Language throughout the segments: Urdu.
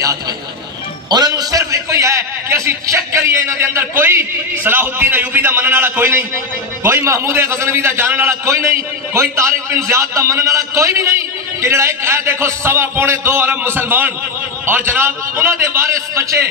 حیات میں انہوں نے صرف ایک کوئی ہے کہ اسی چیک کریے انہوں نے اندر کوئی صلاح الدین ایوبی دا منن والا کوئی نہیں، کوئی محمود غزنوی دا جانن والا کوئی نہیں، کوئی طارق بن زیاد دا منن والا کوئی بھی نہیں، کہ جڑا ایک ہے دیکھو 2.25 ارب مسلمان اور جناب انہوں نے وارث بچے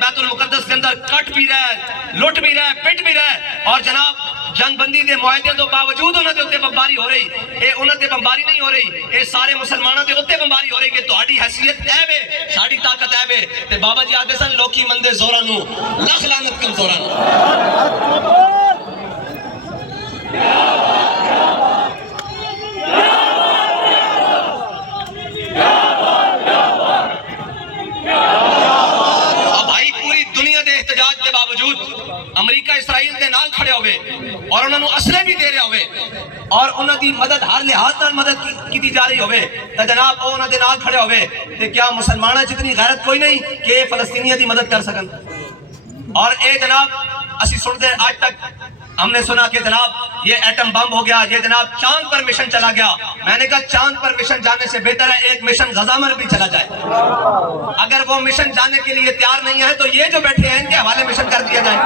بیت المقدس کے اندر کٹ بھی رہے، لٹ بھی رہے، پٹ بھی رہے، اور جناب جنگ بندی دے معاہدے تو باوجود انہوں نے اتنے بمباری ہو رہی، اے انہوں نے بمباری نہیں ہو رہی، اے سارے مسلمانوں نے اتنے بمباری ہو رہی کہ تہاڈی حیثیت اے وے، ساڈی طاقت اے وے، تے بابا جی آدھے سن لوکی مندے زوراں نو لکھ لعنت کمزوراں نو۔ امریکہ اسرائیل دے نال کھڑے ہوئے اور انہوں نے اسلحے بھی دے رہے ہوئے اور انہوں دی مدد ہر لحاظ نال مدد کی جا رہی ہوئے تو جناب انہوں دے نال کھڑے ہوئے تو کیا مسلمانہ جتنی غیرت کوئی نہیں کہ فلسطینیہ دی مدد کر سکن؟ اور اے جناب اسی سن دے آج تک ہم نے سنا کہ جناب یہ ایٹم بم ہو گیا، یہ جناب چاند پر مشن چلا گیا۔ میں نے کہا چاند پر مشن جانے سے بہتر ہے ایک مشن غزہ پر بھی چلا جائے۔ اگر وہ مشن جانے کے لیے تیار نہیں ہے تو یہ جو بیٹھے ہیں ان کے حوالے مشن کر دیا جائے۔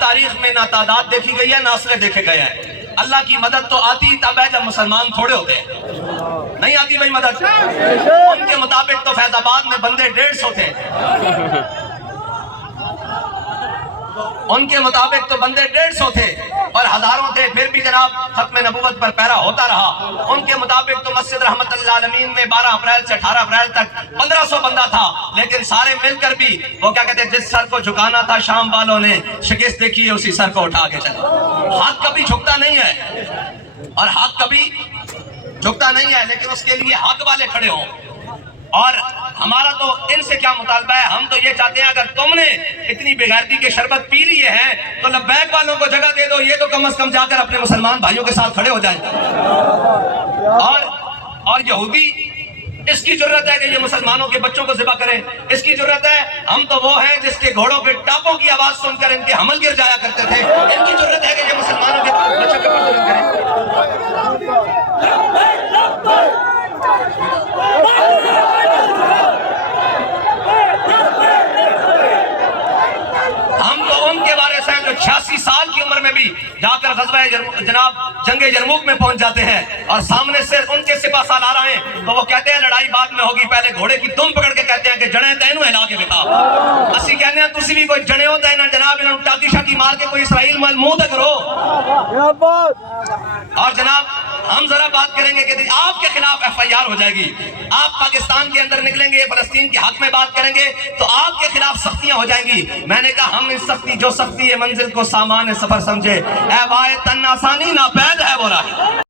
تاریخ میں نہ تعداد دیکھی گئی ہے نہ اسلحے دیکھے گئے ہیں۔ اللہ کی مدد تو آتی تب ہے جب مسلمان تھوڑے ہوتے ہیں، نہیں آتی بھائی مدد۔ ان کے مطابق تو فیض آباد میں بندے 150 تھے، ان کے مطابق تو بندے 150 تھے اور ہزاروں تھے، پھر بھی جناب ختم نبوت پر پیرا ہوتا رہا۔ ان کے مطابق تو مسجد رحمت اللہ عالمین میں 12 اپریل سے 18 اپریل تک 1500 بندہ تھا، لیکن سارے مل کر بھی وہ کیا کہتے ہیں جس سر کو جھکانا تھا شام والوں نے شکست دیکھی ہے اسی سر کو اٹھا کے چلے۔ حق کبھی جھکتا نہیں ہے اور حق کبھی جھکتا نہیں ہے، لیکن اس کے لیے حق والے کھڑے ہوں۔ اور ہمارا تو ان سے کیا مطالبہ ہے، ہم تو یہ چاہتے ہیں اگر تم نے اتنی بے غیرتی کے شربت پی لیے ہیں تو لبیک والوں کو جگہ دے دو، یہ تو کم از کم جا کر اپنے مسلمان بھائیوں کے ساتھ کھڑے ہو جائیں۔ اور یہودی اس کی ضرورت ہے کہ یہ مسلمانوں کے بچوں کو ذبح کریں، اس کی ضرورت ہے، ہم تو وہ ہیں جس کے گھوڑوں کے ٹاپوں کی آواز سن کر ان کے حمل گر جایا کرتے تھے، ان کی ضرورت ہے کہ یہ مسلمانوں کے بچوں کے پردے کریں۔ ہم تو ان کے وارث ہیں جو 86 سال کی عمر میں بھی جا کر غزوہ جناب جنگ یرموک میں پہنچ جاتے ہیں اور سامنے سے ان کے سپاہ سالار آئے تو وہ کہتے ہیں لڑائی بعد میں ہوگی، پہلے گھوڑے کی دم پکڑ کے کہتے ہیں کہ جڑیں تینوں ہلا کے بتا۔ اسی کہنے ہیں تسی بھی کوئی جڑے ہوتا ہے نا جناب انہوں ٹاکی شاکی مار کے کوئی اسرائیل مال منہ تک کرو۔ اور جناب ہم ذرا بات کریں گے کہ آپ کے خلاف FIR ہو جائے گی، آپ پاکستان کے اندر نکلیں گے فلسطین کے حق میں بات کریں گے تو آپ کے خلاف سختیاں ہو جائیں گی۔ میں نے کہا ہم اس سختی جو سختی ہے منزل کو سامان سفر سمجھے، اے وائے تن آسانی ناپید ہے وہ راہ۔